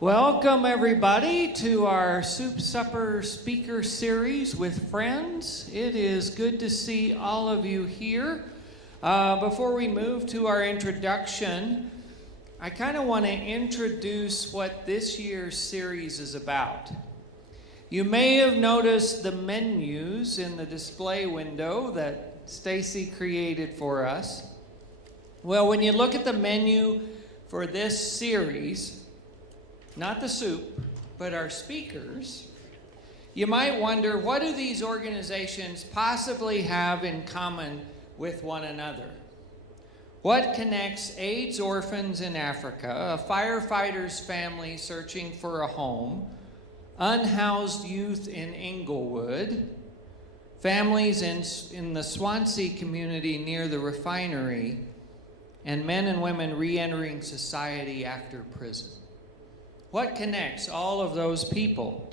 Welcome everybody to our Soup Supper speaker series with friends. It is good to see all of you here. Before we move to our introduction, I kind of want to introduce what this year's series is about. You may have noticed the menus in the display window that Stacy created for us. Well, when you look at the menu for this series, not the soup, but our speakers, you might wonder, what do these organizations possibly have in common with one another? What connects AIDS orphans in Africa, a firefighter's family searching for a home, unhoused youth in Inglewood, families in the Swansea community near the refinery, and men and women re-entering society after prison? What connects all of those people?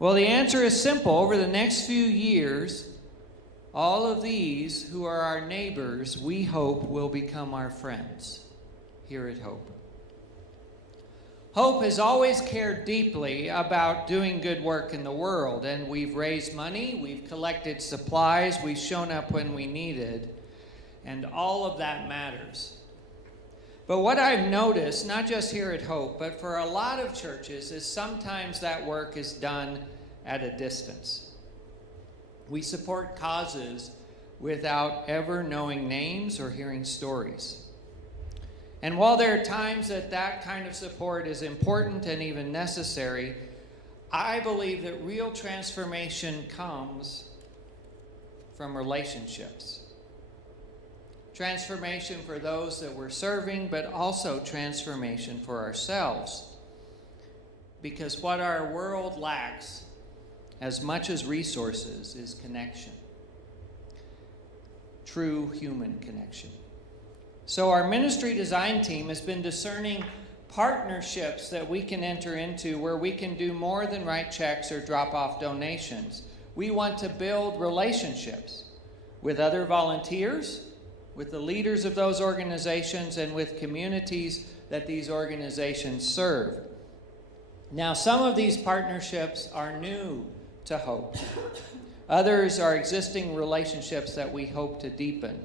Well, the answer is simple. Over the next few years, all of these who are our neighbors, we hope will become our friends here at Hope. Hope has always cared deeply about doing good work in the world, and we've raised money, we've collected supplies, we've shown up when we needed, and all of that matters. But what I've noticed, not just here at Hope, but for a lot of churches, is sometimes that work is done at a distance. We support causes without ever knowing names or hearing stories. And while there are times that that kind of support is important and even necessary, I believe that real transformation comes from relationships. Transformation for those that we're serving, but also transformation for ourselves. Because what our world lacks, as much as resources, is connection. True human connection. So our ministry design team has been discerning partnerships that we can enter into where we can do more than write checks or drop off donations. We want to build relationships with other volunteers, with the leaders of those organizations, and with communities that these organizations serve. Now, some of these partnerships are new to Hope. Others are existing relationships that we hope to deepen.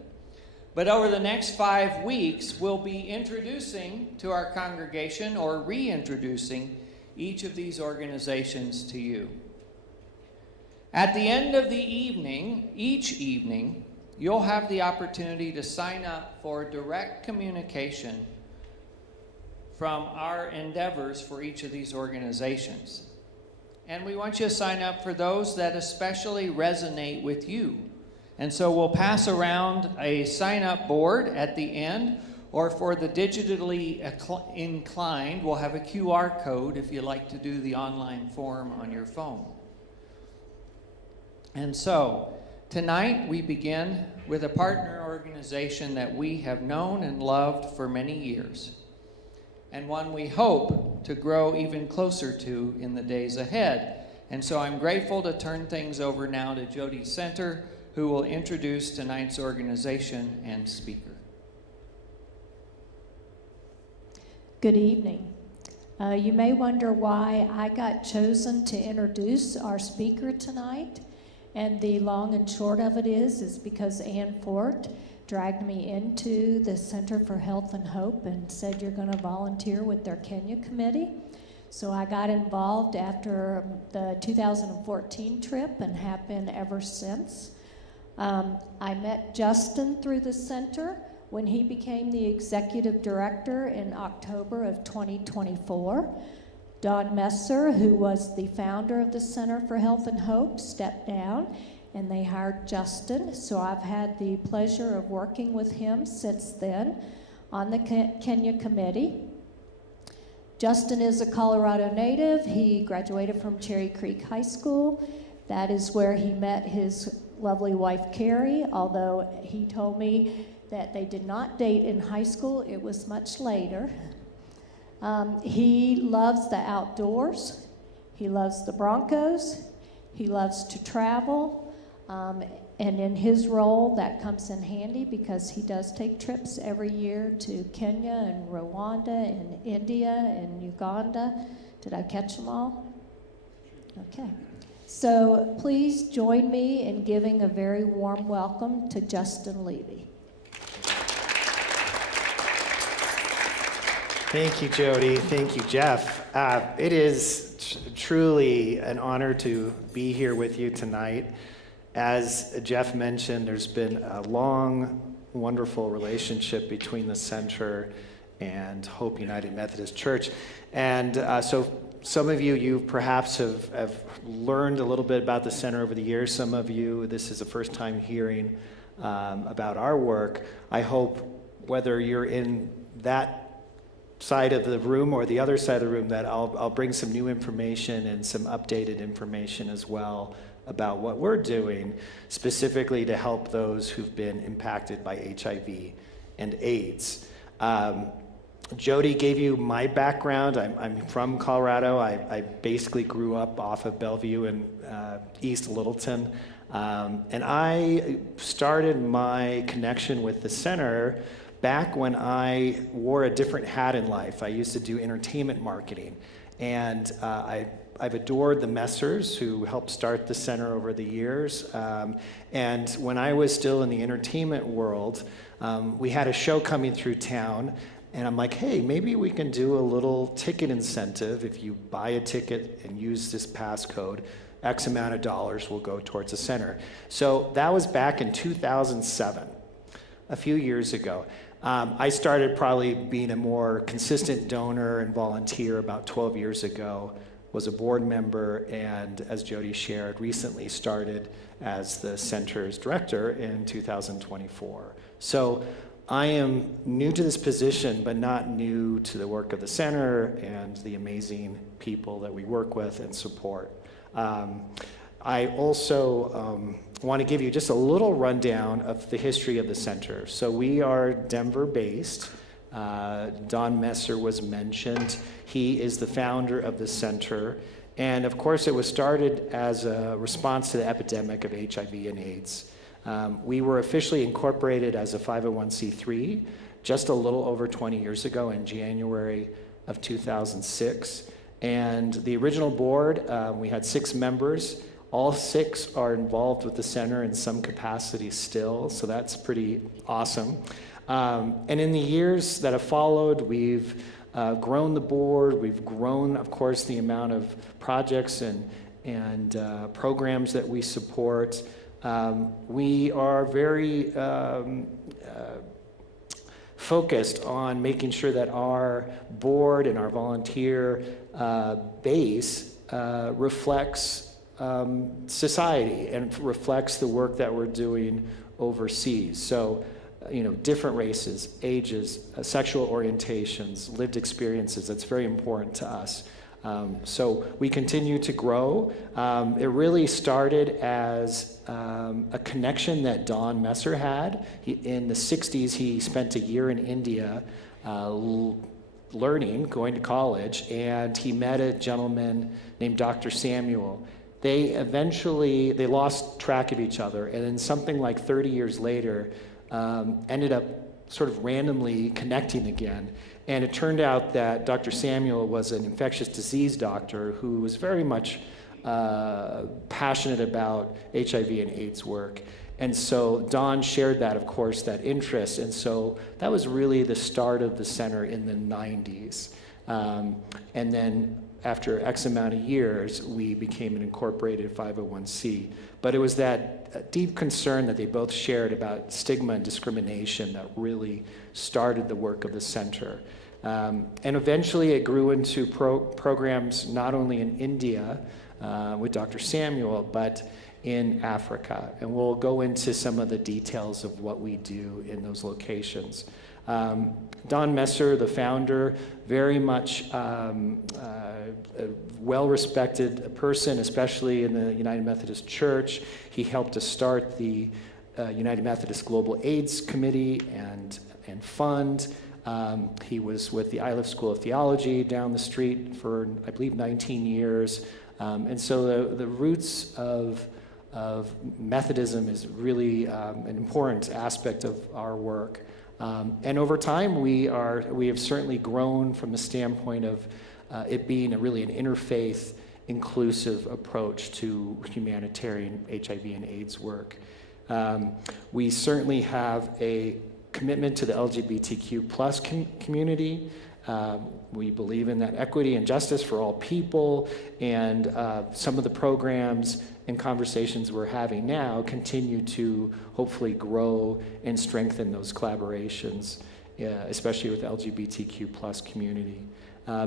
But over the next 5 weeks, we'll be introducing to our congregation or reintroducing each of these organizations to you. At the end of the evening, each evening, you'll have the opportunity to sign up for direct communication from our endeavors for each of these organizations. And we want you to sign up for those that especially resonate with you. And so we'll pass around a sign-up board at the end, or for the digitally inclined, we'll have a QR code if you like to do the online form on your phone. And so, tonight, we begin with a partner organization that we have known and loved for many years, and one we hope to grow even closer to in the days ahead. And so I'm grateful to turn things over now to Jody Center, who will introduce tonight's organization and speaker. Good evening. You may wonder why I got chosen to introduce our speaker tonight. And the long and short of it is because Ann Fort dragged me into the Center for Health and Hope and said, you're going to volunteer with their Kenya committee. So I got involved after the 2014 trip and have been ever since. I met Justin through the center when he became the executive director in October of 2024. Don Messer, who was the founder of the Center for Health and Hope, stepped down, and they hired Justin. So I've had the pleasure of working with him since then on the Kenya committee. Justin is a Colorado native. He graduated from Cherry Creek High School. That is where he met his lovely wife, Carrie, although he told me that they did not date in high school. It was much later. He loves the outdoors. He loves the Broncos. He loves to travel. And in his role, that comes in handy because he does take trips every year to Kenya and Rwanda and India and Uganda. Did I catch them all? Okay. So please join me in giving a very warm welcome to Justin Levy. Thank you, Jody. Thank you, Jeff. It is truly an honor to be here with you tonight. As Jeff mentioned, there's been a long, wonderful relationship between the center and Hope United Methodist Church. And so some of you perhaps have learned a little bit about the center over the years. Some of you, this is the first time hearing about our work. I hope whether you're in that side of the room or the other side of the room that I'll bring some new information and some updated information as well about what we're doing specifically to help those who've been impacted by HIV and AIDS. Jody gave you my background. I'm from Colorado. I basically grew up off of Bellevue in East Littleton. And I started my connection with the center back when I wore a different hat in life. I used to do entertainment marketing. And I've adored the Messers who helped start the center over the years. And when I was still in the entertainment world, we had a show coming through town. And I'm like, hey, maybe we can do a little ticket incentive. If you buy a ticket and use this passcode, X amount of dollars will go towards the center. So that was back in 2007, a few years ago. I started probably being a more consistent donor and volunteer about 12 years ago, was a board member, and as Jody shared, recently started as the center's director in 2024. So I am new to this position, but not new to the work of the center and the amazing people that we work with and support. I also want to give you just a little rundown of the history of the center. So we are Denver-based. Don Messer was mentioned. He is the founder of the center. And of course, it was started as a response to the epidemic of HIV and AIDS. We were officially incorporated as a 501c3 just a little over 20 years ago in January of 2006. And the original board, we had 6 members. All 6 are involved with the center in some capacity still, so that's pretty awesome. And in the years that have followed, we've grown the board. We've grown, of course, the amount of projects and programs that we support. We are very focused on making sure that our board and our volunteer base reflects society and reflects the work that we're doing overseas. So, different races, ages, sexual orientations, lived experiences, that's very important to us. So we continue to grow. It really started as a connection that Don Messer had. In the 60s, he spent a year in India learning, going to college, and he met a gentleman named Dr. Samuel. They lost track of each other, and then something like 30 years later, ended up sort of randomly connecting again. And it turned out that Dr. Samuel was an infectious disease doctor who was very much passionate about HIV and AIDS work. And so Don shared that, of course, that interest. And so that was really the start of the center in the 90s. And then after X amount of years, we became an incorporated 501c. But it was that deep concern that they both shared about stigma and discrimination that really started the work of the center. And eventually it grew into programs not only in India with Dr. Samuel, but in Africa. And we'll go into some of the details of what we do in those locations. Don Messer, the founder, very much a well-respected person, especially in the United Methodist Church. He helped to start the United Methodist Global AIDS Committee and Fund. He was with the Iliff School of Theology down the street for, I believe, 19 years. And so the roots of Methodism is really an important aspect of our work. And over time, we have certainly grown from the standpoint of it being really an interfaith, inclusive approach to humanitarian HIV and AIDS work. We certainly have a commitment to the LGBTQ plus community. We believe in that equity and justice for all people, and some of the programs and conversations we're having now continue to hopefully grow and strengthen those collaborations, especially with the LGBTQ plus community.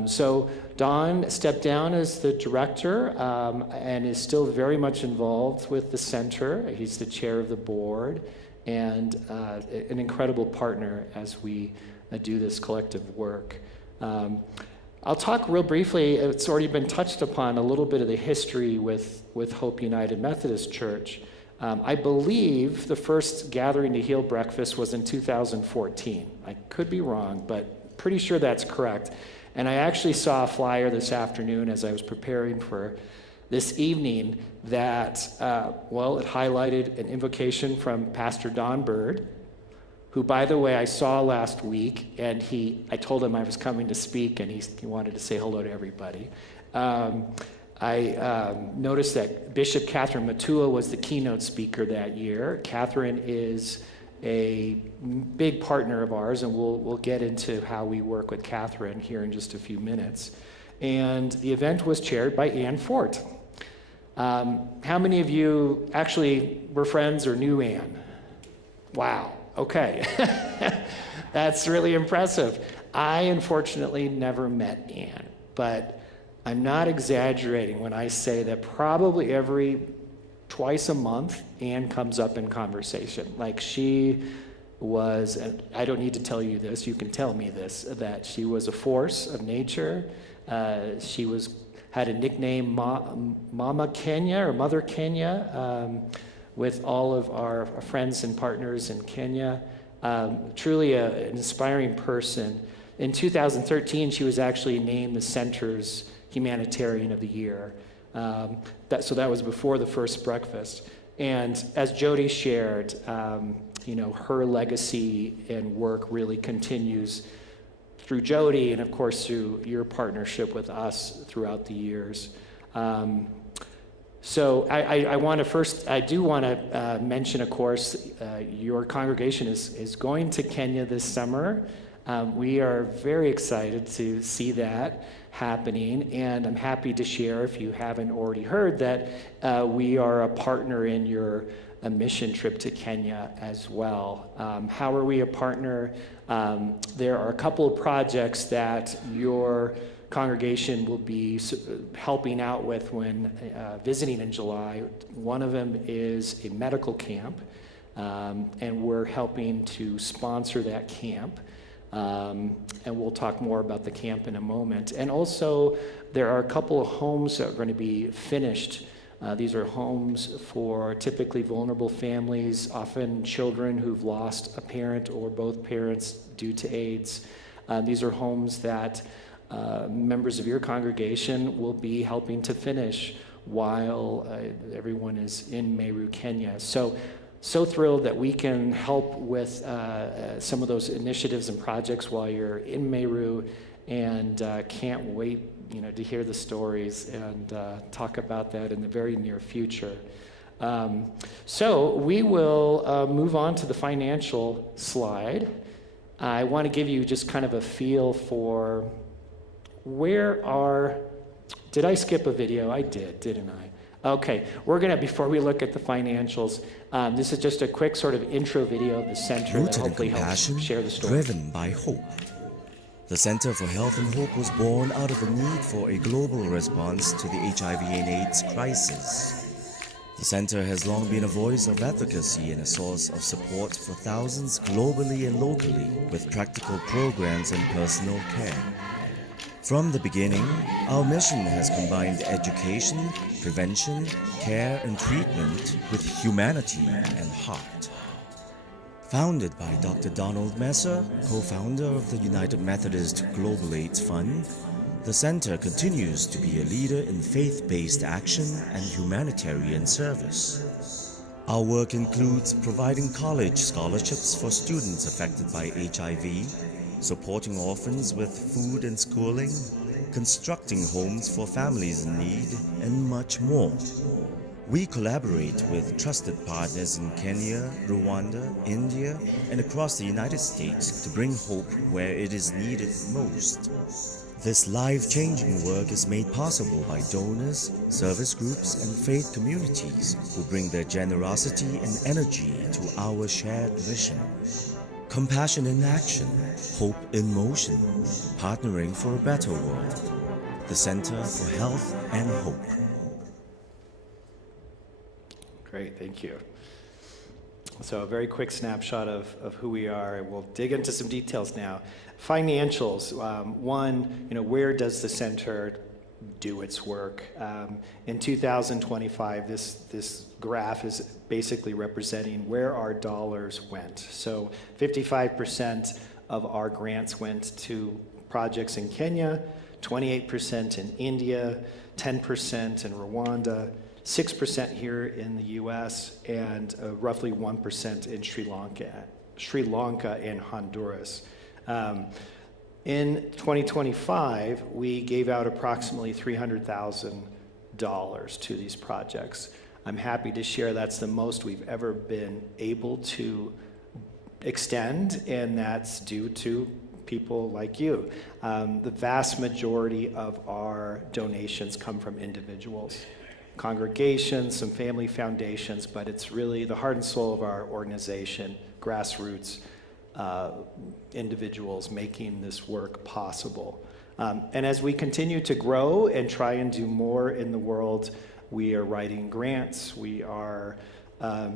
So Don stepped down as the director and is still very much involved with the center. He's the chair of the board and an incredible partner as we do this collective work. I'll talk real briefly, it's already been touched upon, a little bit of the history with Hope United Methodist Church. I believe the first Gathering to Heal breakfast was in 2014. I could be wrong, but pretty sure that's correct. And I actually saw a flyer this afternoon as I was preparing for this evening that, it highlighted an invocation from Pastor Don Bird, who, by the way, I saw last week, and I told him I was coming to speak, and he wanted to say hello to everybody. I noticed that Bishop Catherine Matua was the keynote speaker that year. Catherine is a big partner of ours, and we'll get into how we work with Catherine here in just a few minutes. And the event was chaired by Ann Fort. How many of you actually were friends or knew Ann? Wow, okay. That's really impressive. I unfortunately never met Ann, but I'm not exaggerating when I say that probably twice a month, Ann comes up in conversation. Like, she was, and I don't need to tell you this, you can tell me this, that she was a force of nature. She had a nickname, Mama Kenya, or Mother Kenya, with all of our friends and partners in Kenya. Truly an inspiring person. In 2013, she was actually named the center's Humanitarian of the Year. So that was before the first breakfast. And as Jody shared, her legacy and work really continues through Jody and, of course, through your partnership with us throughout the years. So I do want to mention, of course, your congregation is going to Kenya this summer. We are very excited to see that happening, and I'm happy to share, if you haven't already heard, that we are a partner in your mission trip to Kenya as well. How are we a partner? There are a couple of projects that your congregation will be helping out with when visiting in July. One of them is a medical camp, and we're helping to sponsor that camp. And we'll talk more about the camp in a moment. And also, there are a couple of homes that are going to be finished. These are homes for typically vulnerable families, often children who've lost a parent or both parents due to AIDS. These are homes that members of your congregation will be helping to finish while everyone is in Meru, Kenya. So thrilled that we can help with some of those initiatives and projects while you're in Meru, and can't wait to hear the stories and talk about that in the very near future. So we will move on to the financial slide. I want to give you just kind of a feel for did I skip a video? I did, didn't I? Okay, before we look at the financials, this is just a quick sort of intro video of the center that hopefully helps share the story. Driven by hope. The Center for Health and Hope was born out of the need for a global response to the HIV and AIDS crisis. The center has long been a voice of advocacy and a source of support for thousands globally and locally, with practical programs and personal care. From the beginning, our mission has combined education, prevention, care, and treatment with humanity and heart. Founded by Dr. Donald Messer, co-founder of the United Methodist Global AIDS Fund, The center continues to be a leader in faith-based action and humanitarian service. Our work includes providing college scholarships for students affected by HIV, supporting orphans with food and schooling, constructing homes for families in need, and much more. We collaborate with trusted partners in Kenya, Rwanda, India, and across the United States to bring hope where it is needed most. This life-changing work is made possible by donors, service groups, and faith communities who bring their generosity and energy to our shared mission. Compassion in action, hope in motion, partnering for a better world. The Center for Health and Hope. Great, thank you. So a very quick snapshot of who we are, and we'll dig into some details now. Financials, one, where does the center do its work? In 2025, this graph is basically representing where our dollars went. So 55% of our grants went to projects in Kenya, 28% in India, 10% in Rwanda, 6% here in the US, and roughly 1% in Sri Lanka and Honduras. In 2025, we gave out approximately $300,000 to these projects. I'm happy to share that's the most we've ever been able to extend, and that's due to people like you. The vast majority of our donations come from individuals, congregations, some family foundations, but it's really the heart and soul of our organization, grassroots individuals making this work possible. And as we continue to grow and try and do more in the world, we are writing grants, we are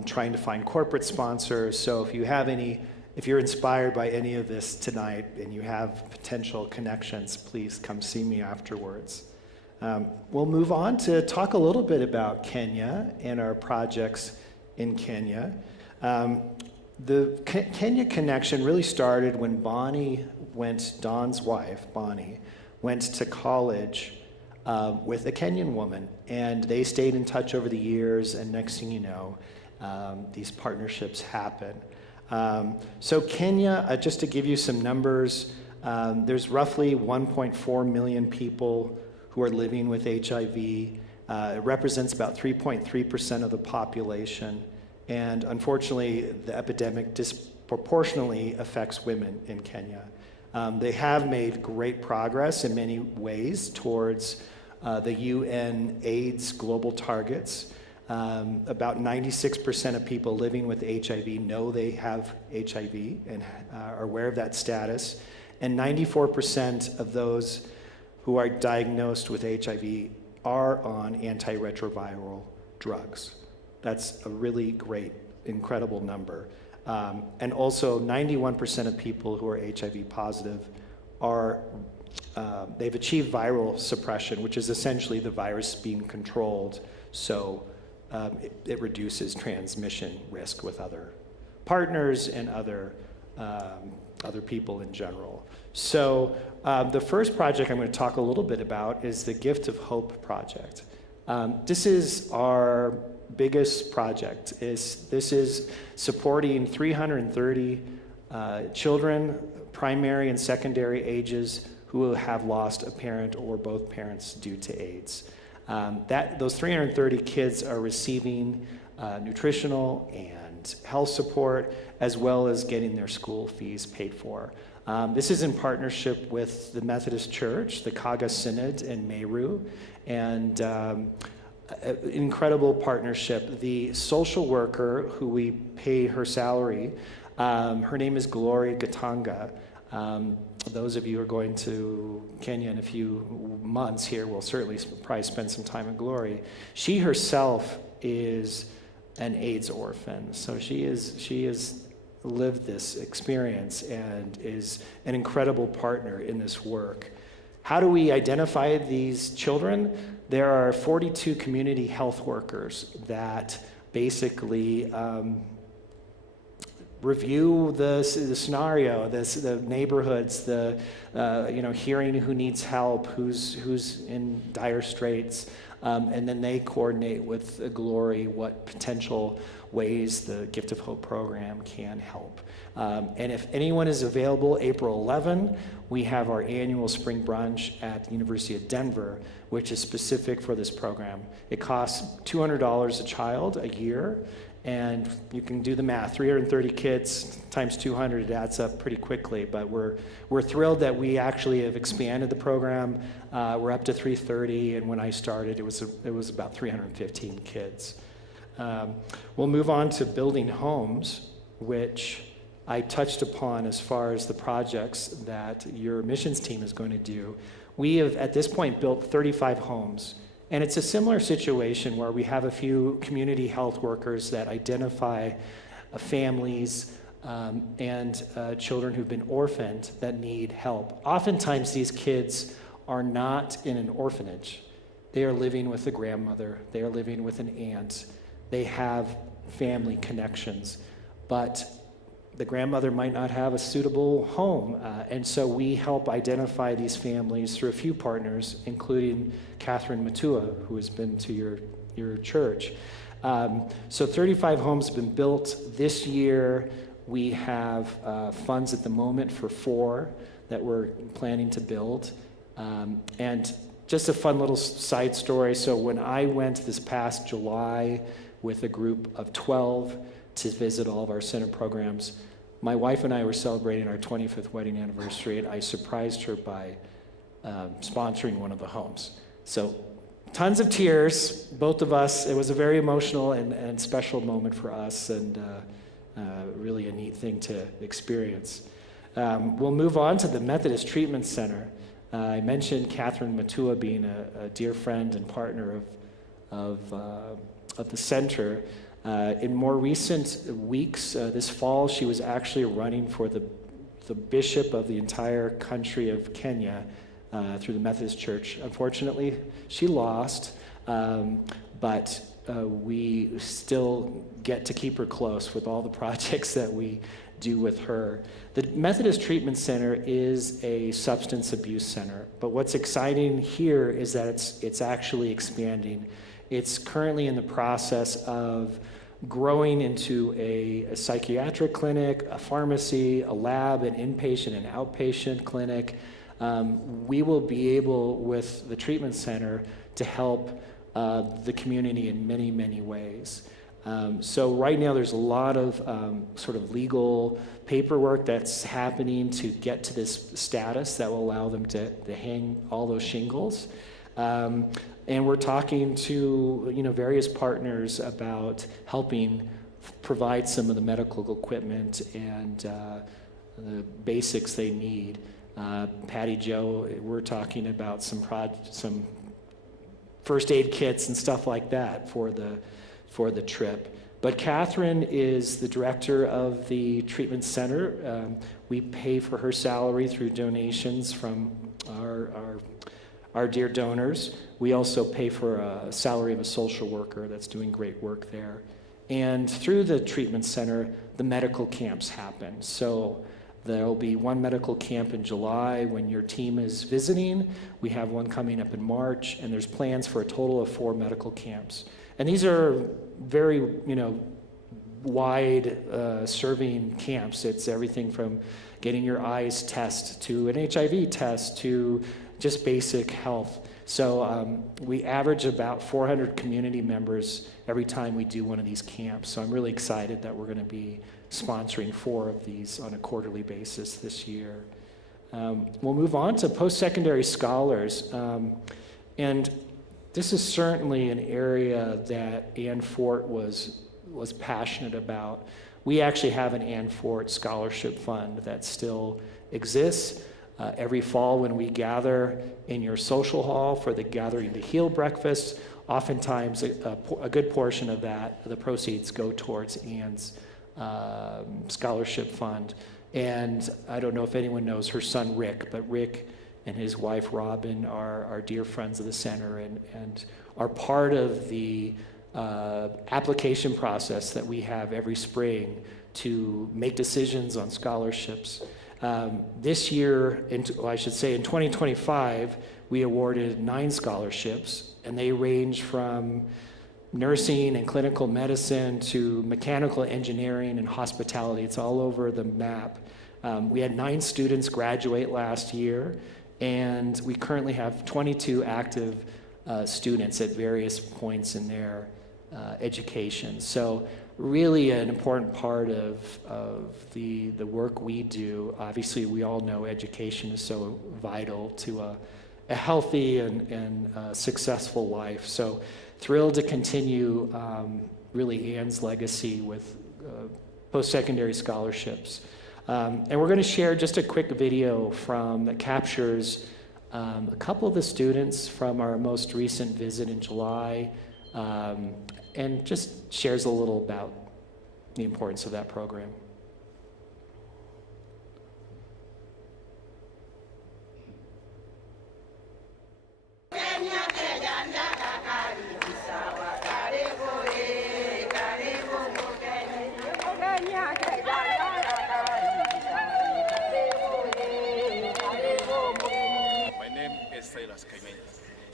trying to find corporate sponsors. So if you're inspired by any of this tonight and you have potential connections, please come see me afterwards. We'll move on to talk a little bit about Kenya and our projects in Kenya. The Kenya connection really started when Don's wife, Bonnie, went to college with a Kenyan woman, and they stayed in touch over the years, and next thing you know, these partnerships happen. So Kenya, just to give you some numbers, there's roughly 1.4 million people who are living with HIV. It represents about 3.3% of the population. And unfortunately, the epidemic disproportionately affects women in Kenya. They have made great progress in many ways towards the UN AIDS global targets. About 96% of people living with HIV know they have HIV and are aware of that status. And 94% of those who are diagnosed with HIV are on antiretroviral drugs. That's a really great, incredible number. And also 91% of people who are HIV positive they've achieved viral suppression, which is essentially the virus being controlled, so it reduces transmission risk with other partners and other people in general. So the first project I'm going to talk a little bit about is the Gift of Hope project. This is our biggest project. This is supporting 330 children, primary and secondary ages, who have lost a parent or both parents due to AIDS. Those 330 kids are receiving nutritional and health support, as well as getting their school fees paid for. This is in partnership with the Methodist Church, the Kaga Synod in Meru, and incredible partnership. The social worker who we pay her salary, her name is Glory Gatanga. Those of you who are going to Kenya in a few months here will certainly probably spend some time at Glory. She herself is an AIDS orphan, so she has lived this experience and is an incredible partner in this work. How do we identify these children? There are 42 community health workers that basically review the scenario, the neighborhoods, hearing who needs help, who's in dire straits, and then they coordinate with Glory what potential ways the Gift of Hope program can help. And if anyone is available, April 11, we have our annual spring brunch at the University of Denver, which is specific for this program. It costs $200 a child a year, and you can do the math. 330 kids times 200, it adds up pretty quickly. But we're thrilled that we actually have expanded the program. We're up to 330, and when I started, it was about 315 kids. We'll move on to building homes, which I touched upon as far as the projects that your missions team is going to do. We have, at this point, built 35 homes. And it's a similar situation where we have a few community health workers that identify families and children who've been orphaned that need help. Oftentimes, these kids are not in an orphanage. They are living with a grandmother. They are living with an aunt. They have family connections. But the grandmother might not have a suitable home. And so we help identify these families through a few partners, including Catherine Matua, who has been to your church. So 35 homes have been built this year. We have funds at the moment for 4 that we're planning to build. And just a fun little side story. So when I went this past July with a group of 12 to visit all of our center programs, my wife and I were celebrating our 25th wedding anniversary, and I surprised her by sponsoring one of the homes. So tons of tears, both of us. It was a very emotional and special moment for us, and really a neat thing to experience. We'll move on to the Methodist Treatment Center. I mentioned Catherine Matua being a dear friend and partner of the center. In more recent weeks, this fall, she was actually running for the bishop of the entire country of Kenya through the Methodist Church. Unfortunately, she lost, but we still get to keep her close with all the projects that we do with her. The Methodist Treatment Center is a substance abuse center, but what's exciting here is that it's actually expanding. It's currently in the process of growing into a psychiatric clinic, a pharmacy, a lab, an inpatient and outpatient clinic. We will be able, with the treatment center, to help the community in many, many ways. So right now there's a lot of sort of legal paperwork that's happening to get to this status that will allow them to hang all those shingles. And we're talking to various partners about helping provide some of the medical equipment and the basics they need. Patty Joe, we're talking about some first aid kits and stuff like that for the trip. But Catherine is the director of the treatment center. We pay for her salary through donations from our dear donors. We also pay for a salary of a social worker that's doing great work there. And through the treatment center, the medical camps happen. So there'll be one medical camp in July when your team is visiting. We have one coming up in March, and there's plans for a total of 4 medical camps. And these are very, wide serving camps. It's everything from getting your eyes tested to an HIV test to just basic health. So we average about 400 community members every time we do one of these camps. So I'm really excited that we're going to be sponsoring 4 of these on a quarterly basis this year. We'll move on to post-secondary scholars. And this is certainly an area that Ann Fort was passionate about. We actually have an Ann Fort Scholarship Fund that still exists. Every fall when we gather in your social hall for the Gathering to Heal breakfast, oftentimes a good portion of that, the proceeds, go towards Ann's scholarship fund. And I don't know if anyone knows her son Rick, but Rick and his wife Robin are dear friends of the center and are part of the application process that we have every spring to make decisions on scholarships. This year, in 2025, we awarded 9 scholarships, and they range from nursing and clinical medicine to mechanical engineering and hospitality. It's all over the map. We had 9 students graduate last year, and we currently have 22 active students at various points in their education. So really an important part of the work we do. Obviously, we all know education is so vital to a healthy and successful life. So thrilled to continue really Anne's legacy with post-secondary scholarships. And we're going to share just a quick video that captures a couple of the students from our most recent visit in July, and just shares a little about the importance of that program.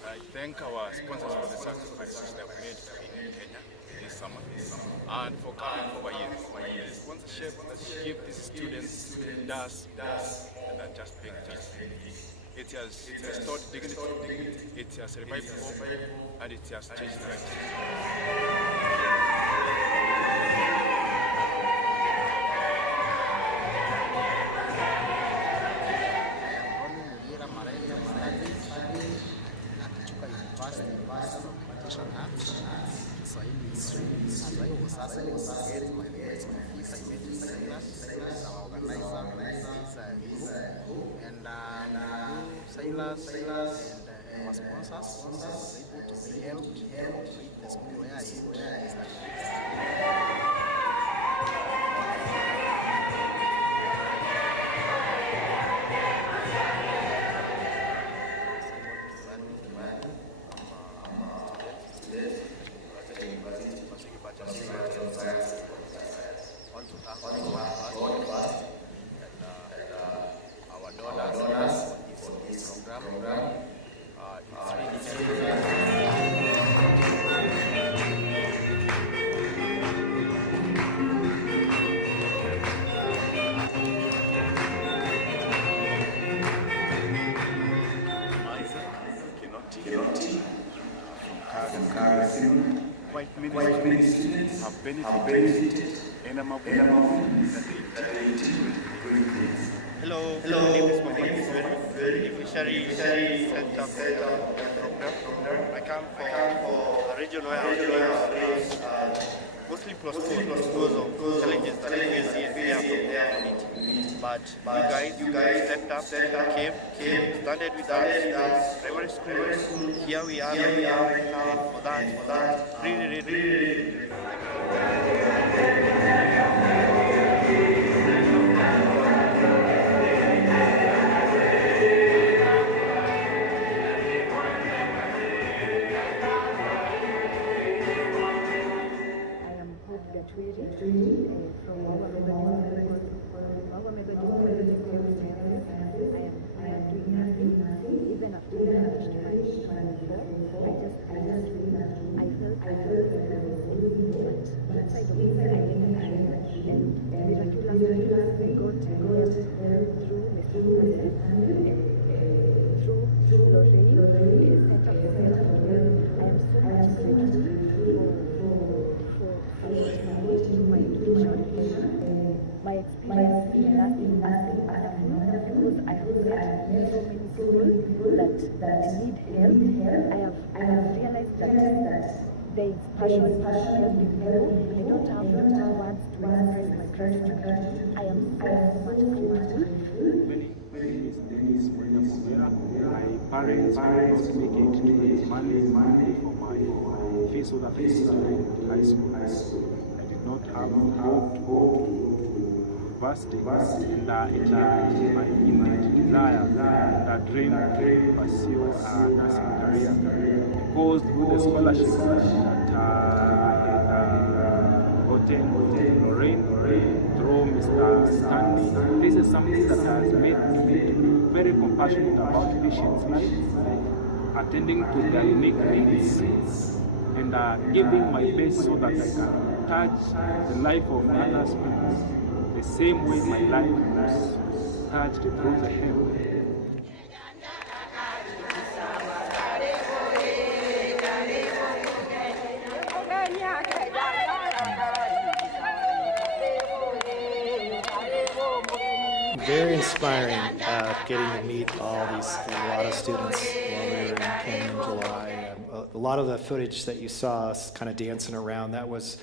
I thank our sponsors for the sacrifices they have made to be in Kenya this summer and for coming over here. The sponsorship that give these students does more than just paying fees. It has restored dignity, it has revived hope, and it has changed lives. Silas and our sponsors able to be helped with the school where I Quite many students have benefited and I'm aware that they integrate great things. Hello, my name is Mohammed the Fishery Center program. I come from a region where our race mostly prospered because of challenges that we see and fear from their community. But you guys stepped up, came, started with us, primary school. Here we are, and for that, really. From our Methodist College of I am doing nothing. Even after I finished my I felt but inside of me I didn't and miraculously I got through Mrs. through Lorraine Center for Health. I am so much grateful for my education, my experience in nursing because I have met so many people that need help. I have realized that there is passion in helping people. I don't have words to express my gratitude. I am so much grateful. My parents could not make it to raise money for my fees or the fees to high school. I did not have hope to go to university, and it is my innate desire, that dream to pursue a nursing career. Because through the scholarship that I got Captain Lorraine, through Mr. Stanley. This is something that has made me very compassionate about patients' lives, attending to their unique needs, and giving my best so that I can touch the life of others people the same way my life was touched through the help. Very inspiring getting to meet a lot of students while we were in Kenya in July. A lot of the footage that you saw us kind of dancing around, that was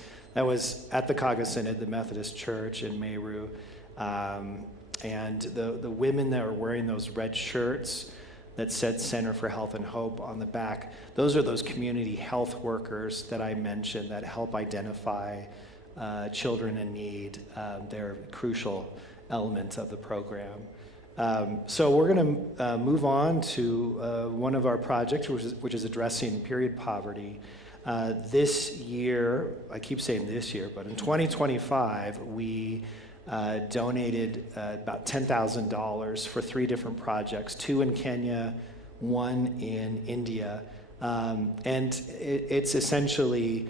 at the Kaga Synod, the Methodist Church in Meru. And the women that were wearing those red shirts that said Center for Health and Hope on the back, those are those community health workers that I mentioned that help identify children in need. They're a crucial element of the program. So we're going to move on to one of our projects, which is addressing period poverty. This year, I keep saying this year, but in 2025, we donated about $10,000 for 3 different projects, 2 in Kenya, 1 in India. And it's essentially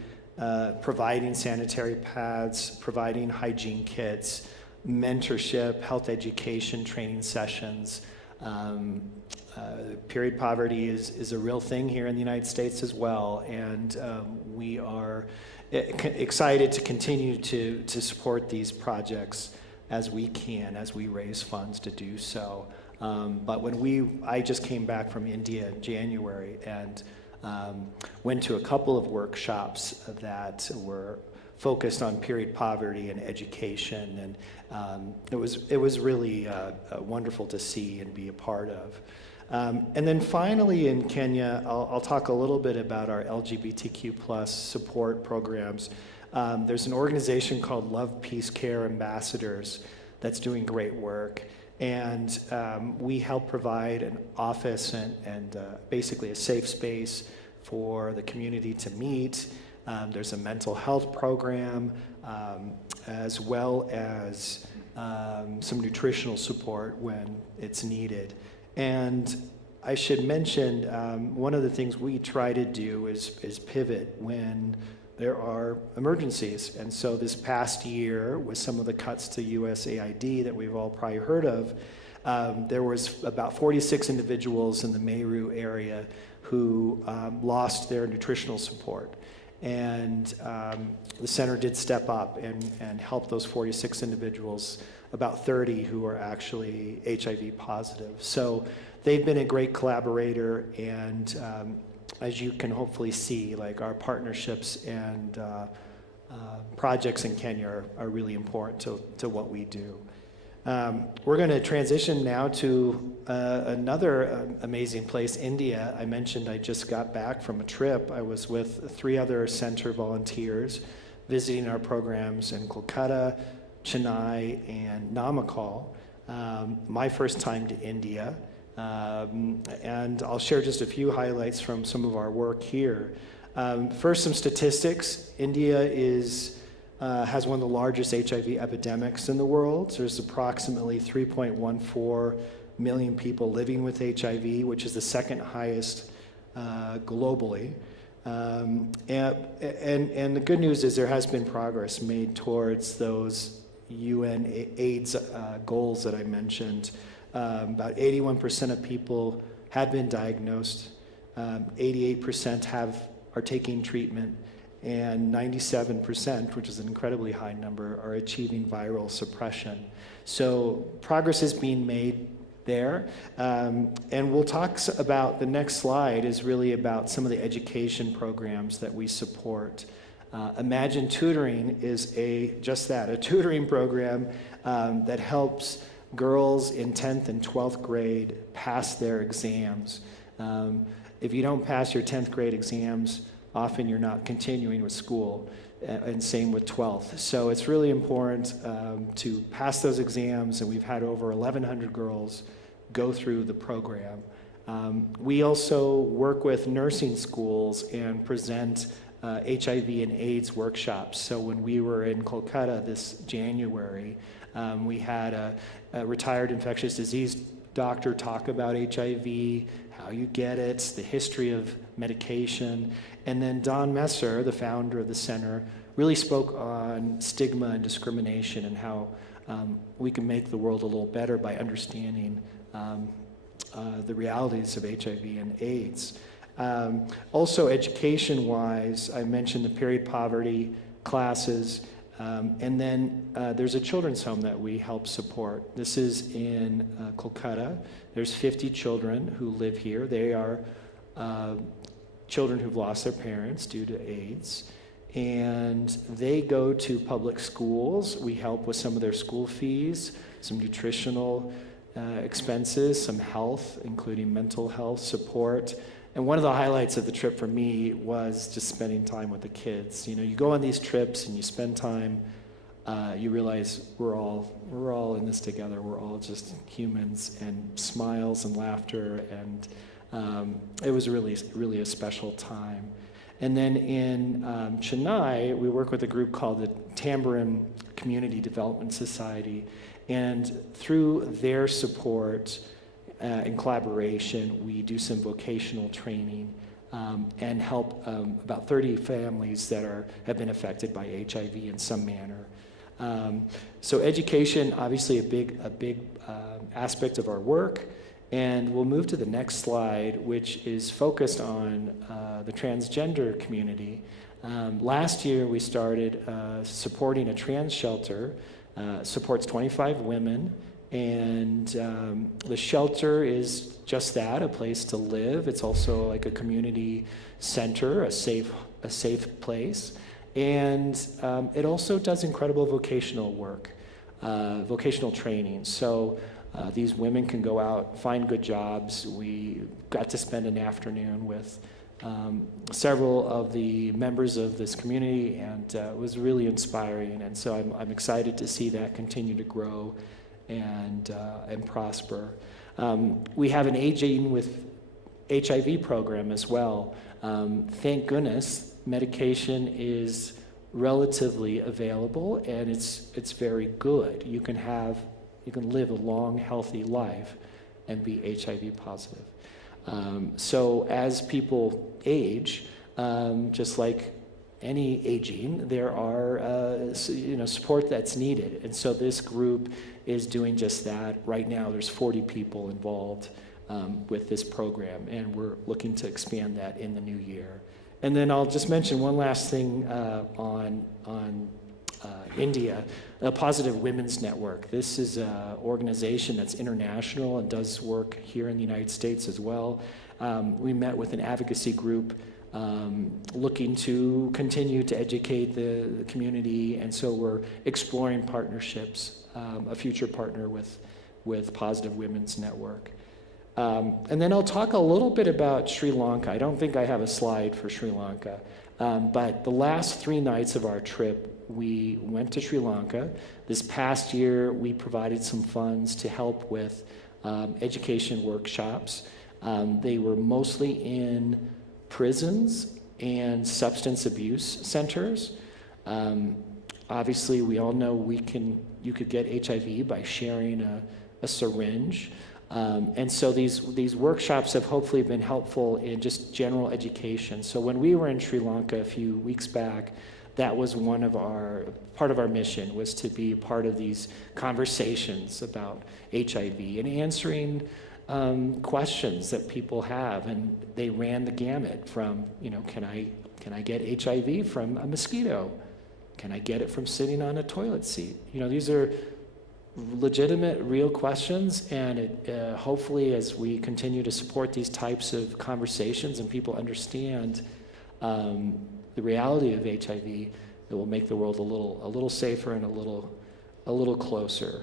providing sanitary pads, providing hygiene kits, mentorship, health education, training sessions. Period poverty is a real thing here in the United States as well, and we are excited to continue to support these projects as we can, as we raise funds to do so. But I just came back from India in January and went to a couple of workshops that were focused on period poverty and education, and it was really wonderful to see and be a part of. And then finally in Kenya, I'll talk a little bit about our LGBTQ plus support programs. There's an organization called Love, Peace, Care Ambassadors that's doing great work, and we help provide an office and basically a safe space for the community to meet. There's a mental health program, as well as some nutritional support when it's needed. And I should mention, one of the things we try to do is pivot when there are emergencies. And so this past year, with some of the cuts to USAID that we've all probably heard of, there was about 46 individuals in the Meru area who lost their nutritional support. And the center did step up and help those 46 individuals, about 30 who are actually HIV positive. So they've been a great collaborator, and as you can hopefully see, like our partnerships and projects in Kenya are really important to what we do. We're going to transition now to another amazing place, India. I mentioned I just got back from a trip. I was with 3 other center volunteers visiting our programs in Kolkata, Chennai, and Namakkal. My first time to India. And I'll share just a few highlights from some of our work here. First, some statistics. India has one of the largest HIV epidemics in the world. So there's approximately 3.14 million people living with HIV, which is the second highest globally. And the good news is there has been progress made towards those UN AIDS goals that I mentioned. About 81% of people have been diagnosed, 88% are taking treatment, and 97%, which is an incredibly high number, are achieving viral suppression. So progress is being made there. And we'll talk about, the next slide is really about some of the education programs that we support. Imagine Tutoring is a tutoring program that helps girls in 10th and 12th grade pass their exams. If you don't pass your 10th grade exams, often you're not continuing with school, and same with 12th. So it's really important to pass those exams, and we've had over 1,100 girls go through the program. We also work with nursing schools and present HIV and AIDS workshops. So when we were in Kolkata this January, we had a retired infectious disease doctor talk about HIV, how you get it, the history of medication. And then Don Messer, the founder of the center, really spoke on stigma and discrimination and how we can make the world a little better by understanding the realities of HIV and AIDS. Also, education-wise, I mentioned the period poverty classes, and then there's a children's home that we help support. This is in Kolkata. There's 50 children who live here. They are children who've lost their parents due to AIDS, and they go to public schools. We help with some of their school fees, some nutritional expenses, some health, including mental health support. And one of the highlights of the trip for me was just spending time with the kids. You know, you go on these trips and you spend time, you realize we're all in this together. We're all just humans, and smiles and laughter, and it was really a special time. And then in Chennai, we work with a group called the Tambaram Community Development Society, and through their support in collaboration, we do some vocational training and help about 30 families that have been affected by HIV in some manner. So education, obviously a big aspect of our work. And we'll move to the next slide, which is focused on the transgender community. Last year, we started supporting a trans shelter, supports 25 women, and the shelter is just that, a place to live. It's also like a community center, a safe place. And it also does incredible vocational work, vocational training. So these women can go out, find good jobs. We got to spend an afternoon with several of the members of this community, and it was really inspiring. And so I'm excited to see that continue to grow and prosper. We have an Aging with HIV program as well. Thank goodness, medication is relatively available, and it's very good. You can live a long, healthy life and be HIV positive. So as people age, just like any aging, there are support that's needed. And so this group is doing just that. Right now, there's 40 people involved with this program, and we're looking to expand that in the new year. And then I'll just mention one last thing on India, a Positive Women's Network. This is an organization that's international and does work here in the United States as well. We met with an advocacy group looking to continue to educate the community, and so we're exploring partnerships, a future partner with Positive Women's Network. And then I'll talk a little bit about Sri Lanka. I don't think I have a slide for Sri Lanka, but the last 3 nights of our trip, we went to Sri Lanka. This past year, we provided some funds to help with education workshops. They were mostly in prisons and substance abuse centers. Obviously, we all know you could get HIV by sharing a syringe. And so these workshops have hopefully been helpful in just general education. So when we were in Sri Lanka a few weeks back, that was part of our mission, was to be a part of these conversations about HIV and answering questions that people have. And they ran the gamut from, can I get HIV from a mosquito? Can I get it from sitting on a toilet seat? These are legitimate, real questions, and hopefully as we continue to support these types of conversations and people understand the reality of HIV, it will make the world a little safer and a little closer.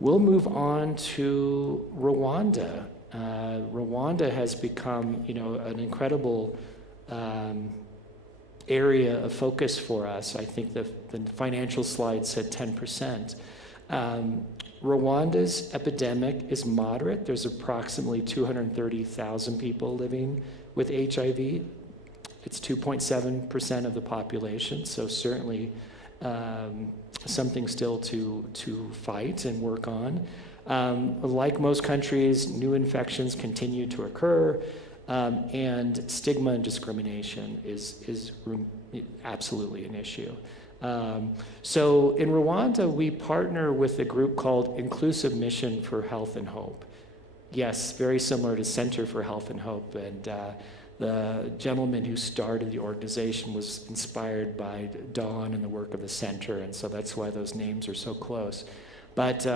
We'll move on to Rwanda. Rwanda has become, an incredible area of focus for us. I think the financial slide said 10%. Rwanda's epidemic is moderate. There's approximately 230,000 people living with HIV. It's 2.7% of the population, so certainly something still to fight and work on. Like most countries, new infections continue to occur, and stigma and discrimination is absolutely an issue. So in Rwanda, we partner with a group called Inclusive Mission for Health and Hope. Yes, very similar to Center for Health and Hope, and the gentleman who started the organization was inspired by Dawn and the work of the center, and so that's why those names are so close. But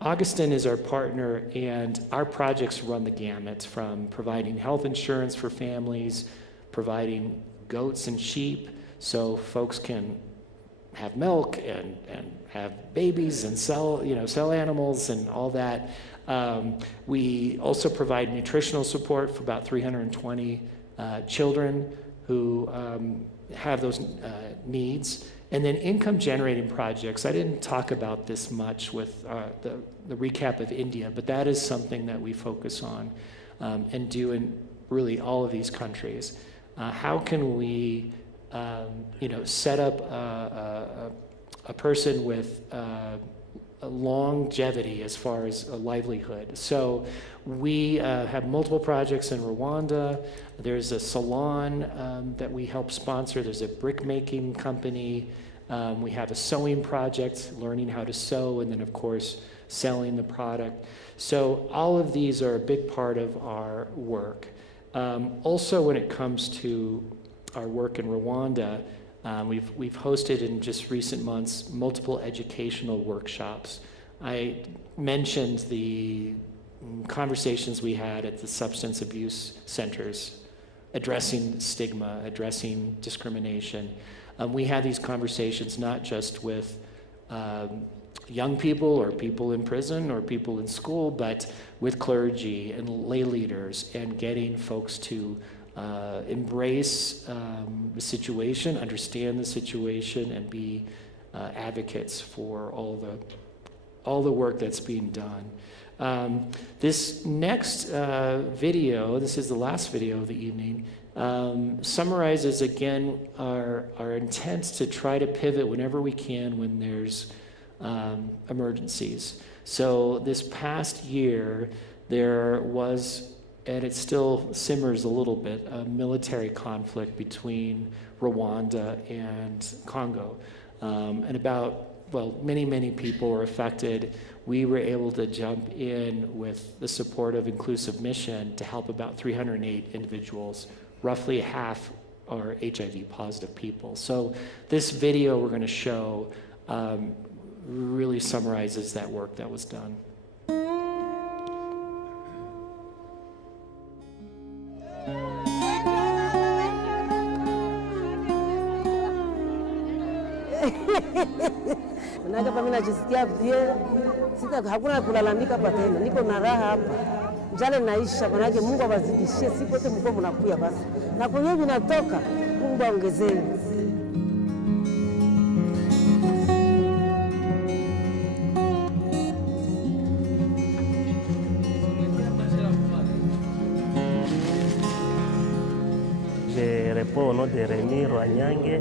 Augustin is our partner, and our projects run the gamut from providing health insurance for families, providing goats and sheep so folks can have milk and have babies and sell animals and all that. We also provide nutritional support for about 320 children who have those needs. And then income generating projects. I didn't talk about this much with the recap of India, but that is something that we focus on and do in really all of these countries. How can we set up a person with a longevity as far as a livelihood? So we have multiple projects in Rwanda. There's a salon that we help sponsor. There's a brick making company. We have a sewing project, learning how to sew, and then of course selling the product. So all of these are a big part of our work. Also, when it comes to our work in Rwanda, we've hosted in just recent months multiple educational workshops. I mentioned the conversations we had at the substance abuse centers, addressing stigma, addressing discrimination. We have these conversations not just with young people or people in prison or people in school, but with clergy and lay leaders, and getting folks to embrace the situation, understand the situation, and be advocates for all the work that's being done. This next video, this is the last video of the evening, summarizes again our intent to try to pivot whenever we can when there's emergencies. So this past year, there was, and it still simmers a little bit, a military conflict between Rwanda and Congo. Many people were affected. We were able to jump in with the support of Inclusive Mission to help about 308 individuals. Roughly half are HIV positive people. So this video we're going to show really summarizes that work that was done. Manake hapa mimi najisikia bien, hakuna kulalamika hapa tena, niko na raha hapa, njale naisha, manake Mungu awazidishie, siku yote mko mnakuya basi, na kwenye vinatoka Mungu aongezee. Je réponds au nom de Rémi Roignague.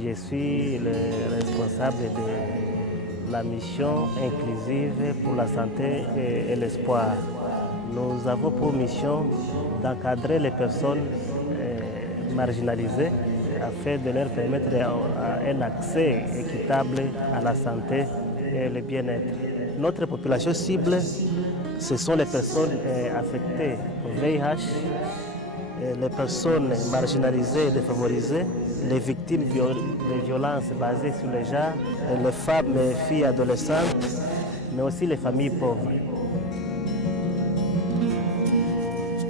Je suis le responsable de la mission inclusive pour la santé et l'espoir. Nous avons pour mission d'encadrer les personnes marginalisées afin de leur permettre un accès équitable à la santé et le bien-être. Notre population cible, ce sont les personnes affectées au VIH, les personnes marginalisées et défavorisées, les victimes de violences basées sur le genre, les femmes et filles adolescentes, mais aussi les familles pauvres.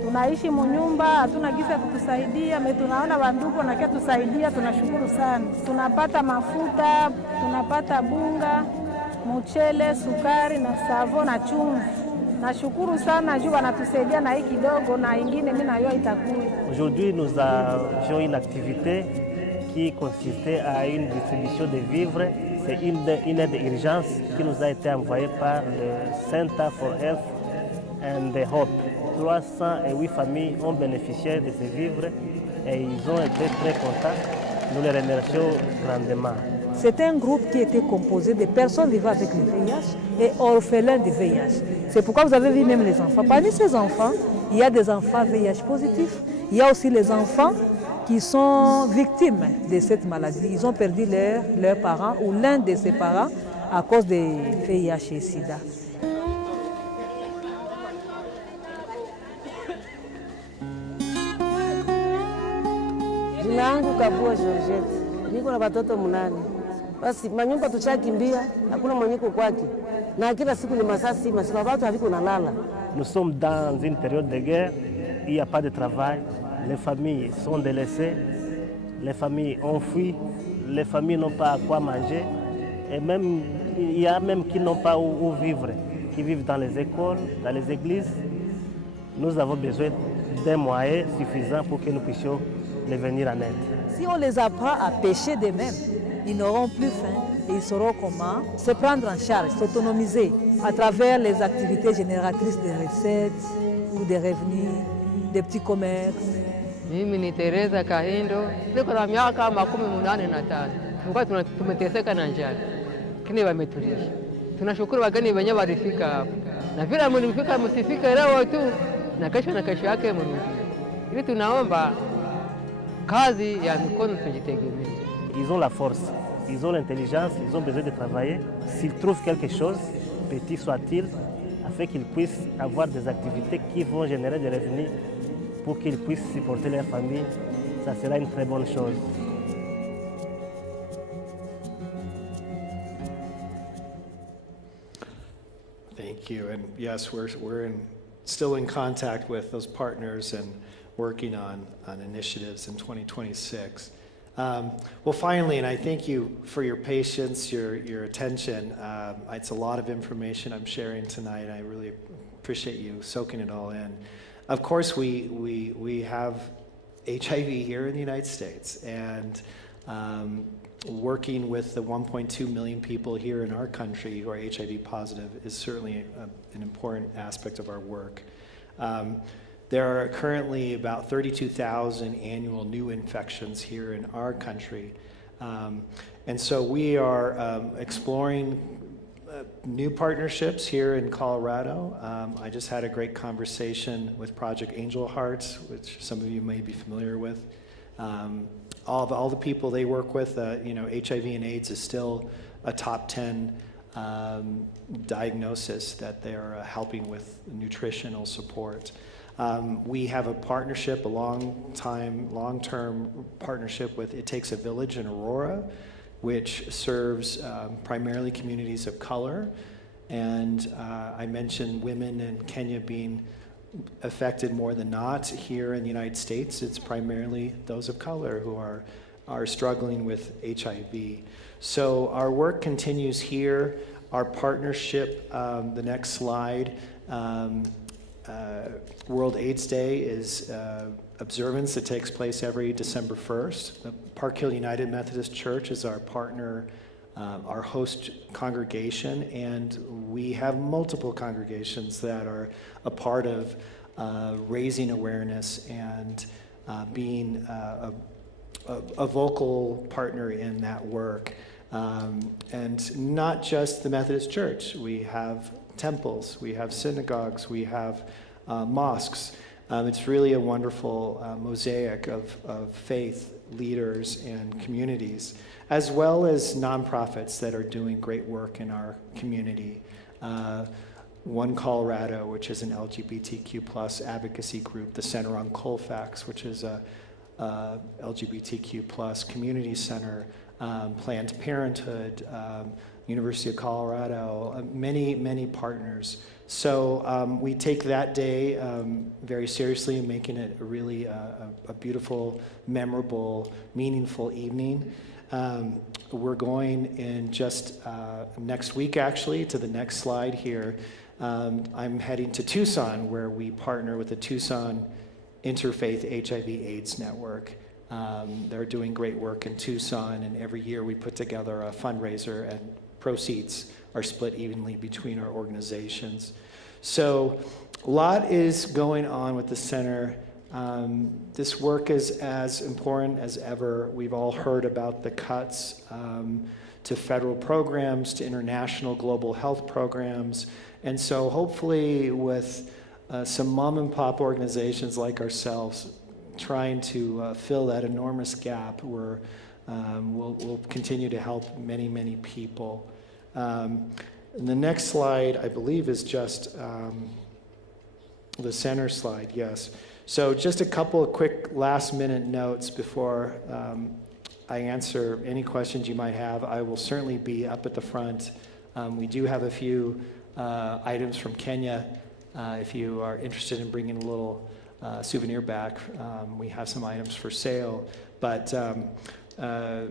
Tunaishi munyumba, hatuna gisa ya kutusaidia, tunaona wandugu wanakia tusaidia, tunashukuru sana. Tunapata mafuta, tunapata bunga, mchele, sukari na savo na chumvi. Nashukuru sana juu wanatusaidia na hii kidogo na ingine mimi nayo itakuwa. Aujourd'hui, nous avions une activité qui consistait à une distribution de vivres. C'est une aide d'urgence qui nous a été envoyée par le Center for Health and Hope. 308 familles ont bénéficié de ces vivres et ils ont été très contents. Nous les remercions grandement. C'est un groupe qui était composé de personnes vivant avec le VIH et orphelins du VIH. C'est pourquoi vous avez vu même les enfants. Parmi ces enfants, il y a des enfants VIH positifs. Il y a aussi les enfants qui sont victimes de cette maladie. Ils ont perdu leurs parents ou l'un de ses parents à cause de VIH et SIDA. Jina langu Kabua Georgette, niko na watoto 8. Basi manyumba tushakimbia, hakuna mwenyeko kwake, na kila siku ni masaa 6, siku watu haviko nalala. Nous sommes dans une période de guerre, il n'y a pas de travail, les familles sont délaissées, les familles ont fui, les familles n'ont pas à quoi manger, et même il y a même qui n'ont pas où vivre, qui vivent dans les écoles, dans les églises. Nous avons besoin d'un moyen suffisant pour que nous puissions les venir en aide. Si on les apprend à pêcher d'eux-mêmes, ils n'auront plus faim et ils sauront comment se prendre en charge, s'autonomiser à travers les activités génératrices de recettes ou de revenus, des petits commerces. Mimi ni Teresa Kahindo, niko na miaka 85. Tulikuwa tumeteseka na njaa, lakini wametulisha. Tunashukuru wageni wenyewe walifika hapa, na vile mlifika msifike leo tu, na kesho yake mrudi. Hivi tunaomba kazi ya mikono tujitegemee. Ils ont la force, ils ont l'intelligence, ils ont besoin de travailler. S'ils trouvent quelque chose, petit soit-il, afin qu'ils puissent avoir des activités qui vont générer des revenus pour qu'ils puissent supporter leur famille, ça sera une très bonne chose. Thank you. And yes, we're still in contact with those partners and working on initiatives in 2026. Well, finally, and I thank you for your patience, your attention. It's a lot of information I'm sharing tonight. I really appreciate you soaking it all in. Of course, we have HIV here in the United States, and working with the 1.2 million people here in our country who are HIV positive is certainly an important aspect of our work. There are currently about 32,000 annual new infections here in our country. And so we are exploring new partnerships here in Colorado. I just had a great conversation with Project Angel Hearts, which some of you may be familiar with. All the people they work with, HIV and AIDS is still a top 10 diagnosis that they're helping with nutritional support. We have a partnership, a long-term partnership with It Takes a Village in Aurora, which serves primarily communities of color. And I mentioned women in Kenya being affected more than not. Here in the United States, it's primarily those of color who are struggling with HIV. So our work continues here. Our partnership, the next slide, World AIDS Day is observance that takes place every December 1st. The Park Hill United Methodist Church is our partner, our host congregation, and we have multiple congregations that are a part of raising awareness and being a vocal partner in that work. And not just the Methodist Church. We have temples, we have synagogues, we have mosques. It's really a wonderful mosaic of faith leaders and communities, as well as nonprofits that are doing great work in our community. One Colorado, which is an LGBTQ plus advocacy group, the Center on Colfax, which is a LGBTQ plus community center, Planned Parenthood, University of Colorado, many partners. So we take that day very seriously and making it really a beautiful, memorable, meaningful evening. We're going in just next week, actually, to the next slide here. I'm heading to Tucson, where we partner with the Tucson Interfaith HIV/AIDS Network. They're doing great work in Tucson, and every year we put together a fundraiser, and proceeds are split evenly between our organizations. So a lot is going on with the center. This work is as important as ever. We've all heard about the cuts to federal programs, to international global health programs. And so hopefully with some mom and pop organizations like ourselves trying to fill that enormous gap, we'll continue to help many, many people. And the next slide, I believe, is just the center slide, yes. So just a couple of quick last-minute notes before I answer any questions you might have. I will certainly be up at the front. We do have a few items from Kenya. If you are interested in bringing a little souvenir back, we have some items for sale. But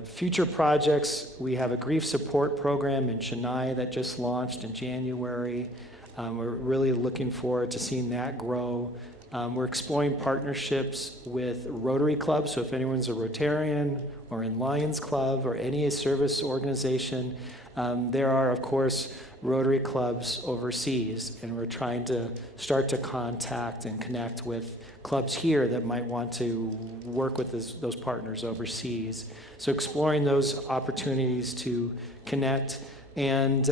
future projects, we have a grief support program in Chennai that just launched in January. We're really looking forward to seeing that grow. We're exploring partnerships with Rotary Clubs, so if anyone's a Rotarian or in Lions Club or any service organization, there are, of course, Rotary Clubs overseas, and we're trying to start to contact and connect with clubs here that might want to work with those partners overseas. So exploring those opportunities to connect and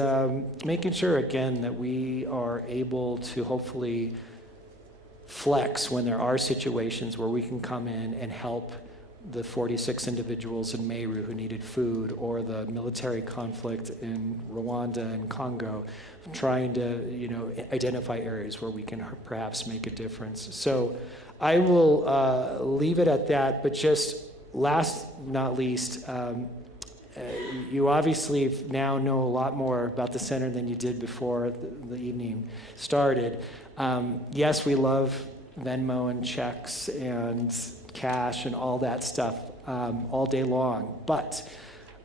making sure, again, that we are able to hopefully flex when there are situations where we can come in and help the 46 individuals in Meru who needed food, or the military conflict in Rwanda and Congo, trying to identify areas where we can perhaps make a difference. So I will leave it at that, but just last not least, you obviously now know a lot more about the center than you did before the evening started. Yes, we love Venmo and checks and cash and all that stuff all day long, but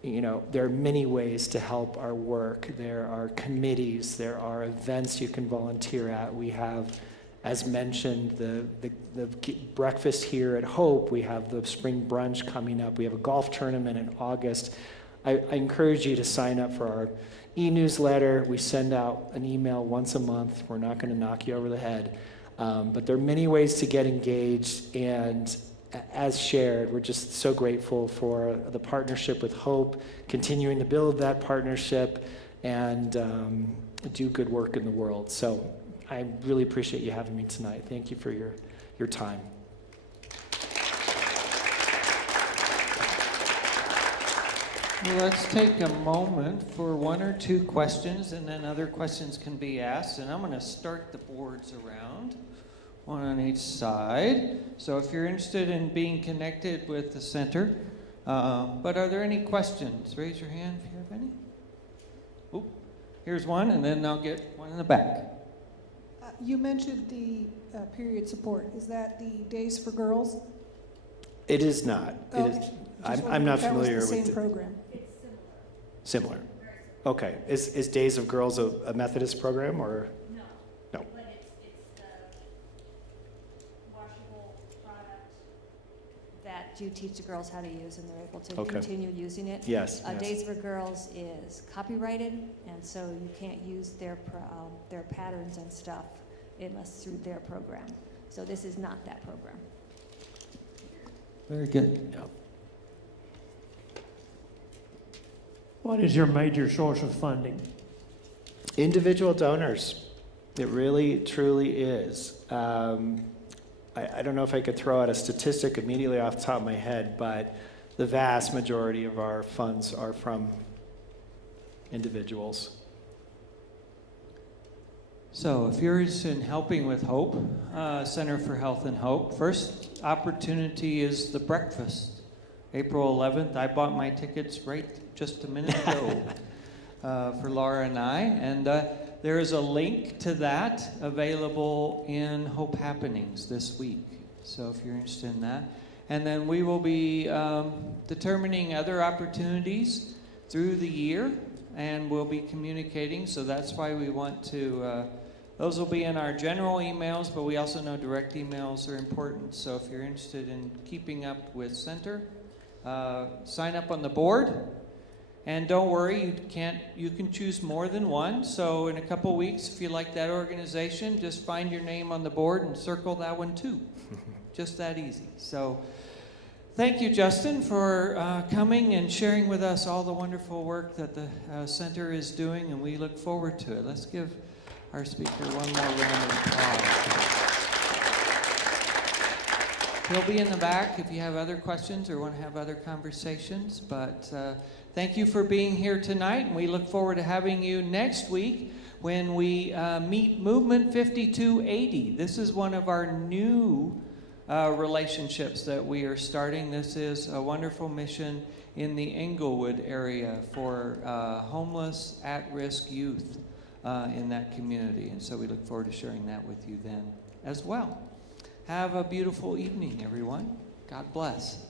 there are many ways to help our work. There are committees, there are events you can volunteer at. We have, as mentioned, the breakfast here at Hope. We have the spring brunch coming up. We have a golf tournament in August. I encourage you to sign up for our e-newsletter. We send out an email once a month. We're not going to knock you over the head. But there are many ways to get engaged, and as shared, we're just so grateful for the partnership with Hope, continuing to build that partnership and do good work in the world. So I really appreciate you having me tonight. Thank you for your time. Well, let's take a moment for one or two questions, and then other questions can be asked. And I'm going to start the boards around, one on each side. So if you're interested in being connected with the center, but are there any questions? Raise your hand if you have any. Oh, here's one, and then I'll get one in the back. You mentioned the period support. Is that the Days for Girls? It is not. Oh, it is. I'm not familiar with the same program. It's similar. Okay. Is Days of Girls a Methodist program or? No. But it's the washable product that you teach the girls how to use, and they're able to continue using it. Yes. Days for Girls is copyrighted, and so you can't use their patterns and stuff unless through their program. So this is not that program. Very good. Yeah. What is your major source of funding? Individual donors. It really, truly is. I don't know if I could throw out a statistic immediately off the top of my head, but the vast majority of our funds are from individuals. So if you're interested in helping with Hope, Center for Health and Hope, first opportunity is the breakfast, April 11th. I bought my tickets right just a minute ago for Laura and I, and there is a link to that available in Hope Happenings this week. So if you're interested in that. And then we will be determining other opportunities through the year, and we'll be communicating, so that's why we want to, those will be in our general emails, but we also know direct emails are important, so if you're interested in keeping up with Center, sign up on the board, and don't worry, you can choose more than one, so in a couple weeks, if you like that organization, just find your name on the board and circle that one too. just that easy. So thank you, Justin, for coming and sharing with us all the wonderful work that the center is doing, and we look forward to it. Let's give our speaker one more round of applause. He'll be in the back if you have other questions or want to have other conversations. But thank you for being here tonight, and we look forward to having you next week when we meet Movement 5280. This is one of our new relationships that we are starting. This is a wonderful mission in the Englewood area for homeless, at-risk youth in that community. And so we look forward to sharing that with you then as well. Have a beautiful evening, everyone. God bless.